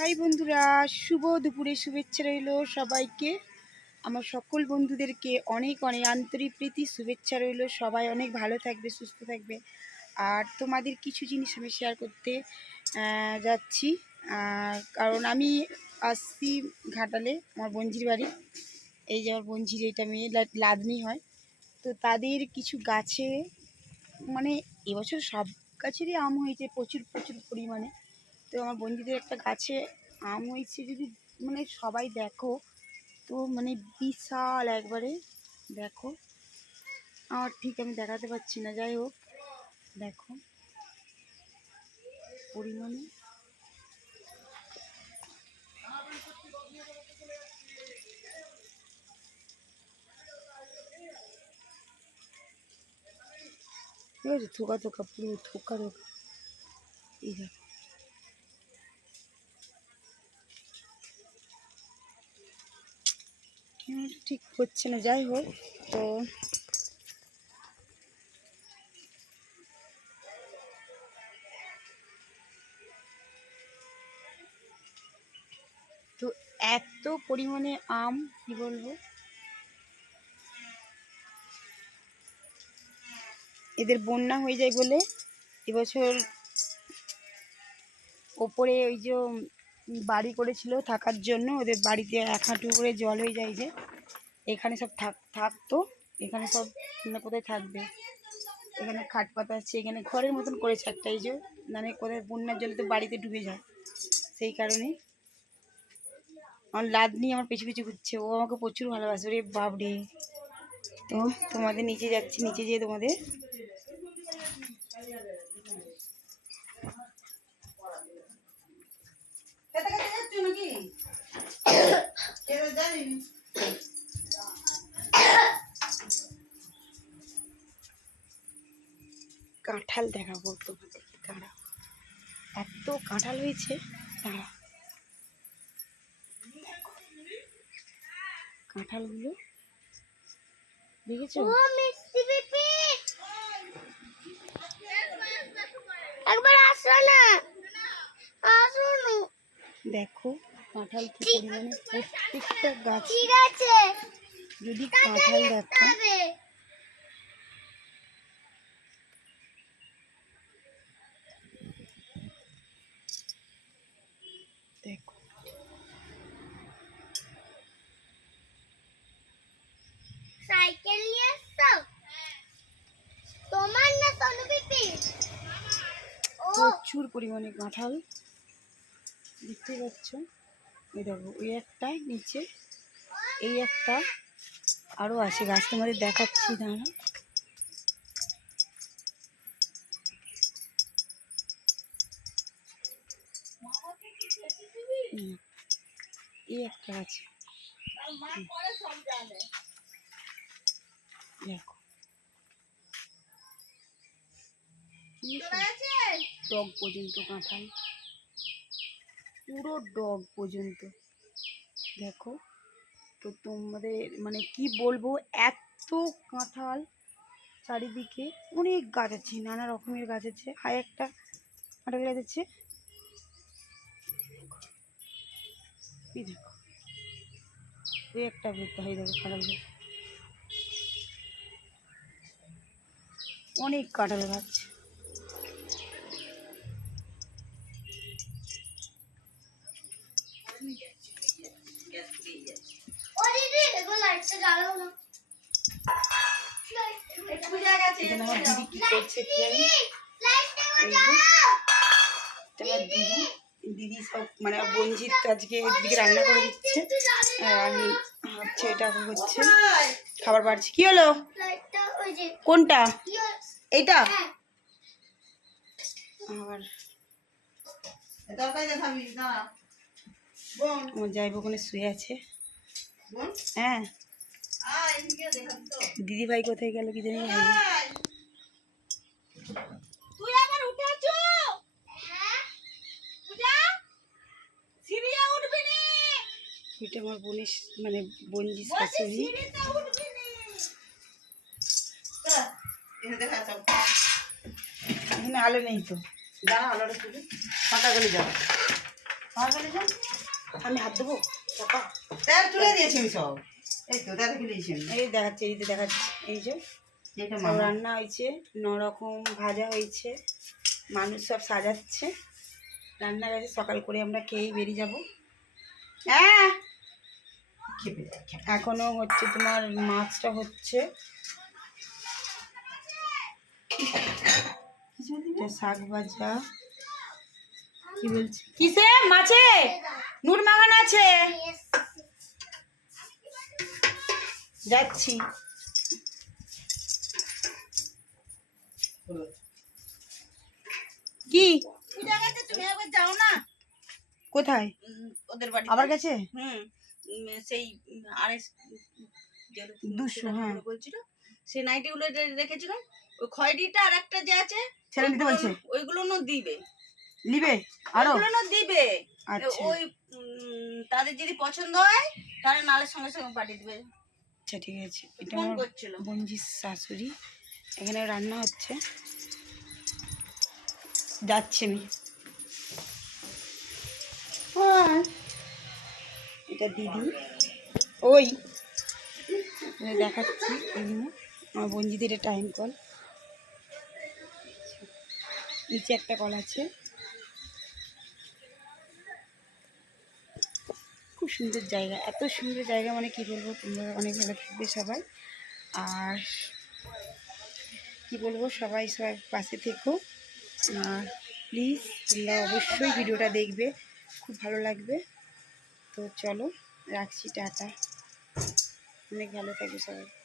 High বন্ধুরা, শুভ দুপুরে শুভেচ্ছা রইল সবাইকে। আমার সকল বন্ধুদেরকে অনেক অনেক আন্তরিক প্রীতি, শুভেচ্ছা রইল। সবাই অনেক ভালো থাকবে, সুস্থ থাকবে। আর তোমাদের কিছু জিনিস আমি শেয়ার করতে যাচ্ছি। কারণ আমি আসছি ঘাটালে, আমার বঞ্জির বাড়ি। এই যে আমার বঞ্জির, এটা মেয়ে লাদনি হয়। তো তাদের কিছু গাছে মানে এবছর সব গাছেরই আম হয়েছে প্রচুর প্রচুর পরিমাণে। তো আমার বন্ধুদের একটা গাছে আম হয়েছে যদি মানে সবাই দেখো, তো মানে বিশাল একবারে, দেখো। আমার ঠিক আমি দেখাতে পারছি না, যাই হোক, দেখো। পরিমাণে। ঠিক আছে, থোকা থোকা, পুরো থোকা থোকা। এই দেখো। ঠিক হচ্ছে না, যাই হোক, তো তো এত পরিমাণে আম, কি বলব? এদের বন্যা হয়ে যায় বলে এবছর ওপরে ওই যে বাড়ি করেছিল থাকার জন্য। ওদের বাড়িতে এক হাঁটু করে জল হয়ে যায় যে। এখানে সব থাক, থাকতো। এখানে সব মানে কোথায় থাকবে? এখানে খাট পাতা আছে, এখানে ঘরের মতন করেছে একটা এই যে মানে কোথায় বন্যার জলে তো বাড়িতে ডুবে যায়। সেই কারণে আমার লাদনি আমার পিছু পিছু ঘুরছে। ও আমাকে প্রচুর ভালোবাসে। রে বাবরে তো তোমাদের নিচে যাচ্ছি, নিচে যেয়ে তোমাদের কাঁঠাল দেখাবো তোমাদের। দাঁড়াও। এত কাঁঠাল হয়েছে। দাঁড়াও। কাঁঠালগুলো দেখেছ? একবার আসো না। আসো না। দেখো কাঁঠাল কি পরিমাণে প্রত্যেকটা গাছ। ঠিক আছে। যদি কাঁঠাল দেখো সাইকেল নিয়ে আসছো তোমার না সোনু পিপি ও প্রচুর পরিমাণে কাঁঠাল। দেখতে পাচ্ছ? এই দেখো, ওই একটা নিচে, এই একটা আরও আছে। গাছ তোমাদের দেখাচ্ছি দাঁড়া এই একটা আছে। দেখো ডগ পর্যন্ত কাঁঠাল। পুরো ডগ পর্যন্ত। দেখো তো তোমাদের মানে কি বলব এত কাঁঠাল চারিদিকে। অনেক গাছ আছে নানা রকমের গাছ আছে। আর একটা কাঁঠাল গাছ আছে। দেখো। ওই একটা বেরতে হয় দেখো কাঁঠাল গাছ। অনেক কাঁঠাল গাছ। দিদি এটা দিদি দিদি সব মানে বোনজির আজকে দিদিকে রান্না করে দিচ্ছে। আর আমি হচ্ছে এটা হচ্ছে। খাবার বাড়ছি। কি হলো? লাইটটা ওই যে কোনটা? এইটা? হ্যাঁ। আবার আমার যাইব ওখানে শুয়ে আছে। হ্যাঁ। দিদি ভাই কোথায় গেল কি জানি তুই আবার হ্যাঁ? এটা আমার বোনের মানে শাশুড়ি। নি। এখানে আলো নেই তো। দাঁড়া আলোটা তুলে। ফাঁকা গেলে যাও। খাওয়া গেলে যান আমি হাত দেবো? চাপা তার তুলে দিয়েছি আমি সব। এই তো এই দেখাচ্ছে এই যে দেখাচ্ছে এই যে। এটা সব রান্না হয়েছে ন রকম ভাজা হয়েছে মানুষ সব সাজাচ্ছে। রান্না গেছে সকাল করে আমরা খেয়েই বেরিয়ে যাব। হ্যাঁ খেপে এখনও হচ্ছে তোমার মাছটা হচ্ছে। শাক ভাজা। কি বলছি? কিসে? মাছে? নুন মাখানো আছে? যাচ্ছি। কি? তুমি একবার যাও না। কোথায়? ওদের বাড়ি আবার গেছে হুম সেই আর এস দুশো, হ্যাঁ। বলছিল সেই নাইটিগুলো যে রেখেছিল ওই খয়েরিটা আর একটা যে আছে ছেড়ে দিতে বলছে? ওইগুলো না দিবে। নিবে? আরও? ওইগুলো না দিবে। আচ্ছা। ওই তাদের যদি পছন্দ হয় তাহলে নালের সঙ্গে সঙ্গে পাঠিয়ে দিবে। আচ্ছা ঠিক আছে। এটা আমার বঞ্জির শাশুড়ি। এখানে রান্না হচ্ছে। যাচ্ছে আমি। এটা দিদি। ওই। দেখাচ্ছি আমার বঞ্জিদের টাইম কল নিচে একটা কল আছে। সুন্দর জায়গা, এত সুন্দর জায়গা মানে কি বলব, তোমরা অনেক ভালো থাকবে সবাই। আর কি বলব, সবাই সবাই পাশে থেকো। আর প্লিজ তোমরা অবশ্যই ভিডিওটা দেখবে, খুব ভালো লাগবে। তো চলো, রাখছি, টাটা। অনেক ভালো থাকবে সবাই।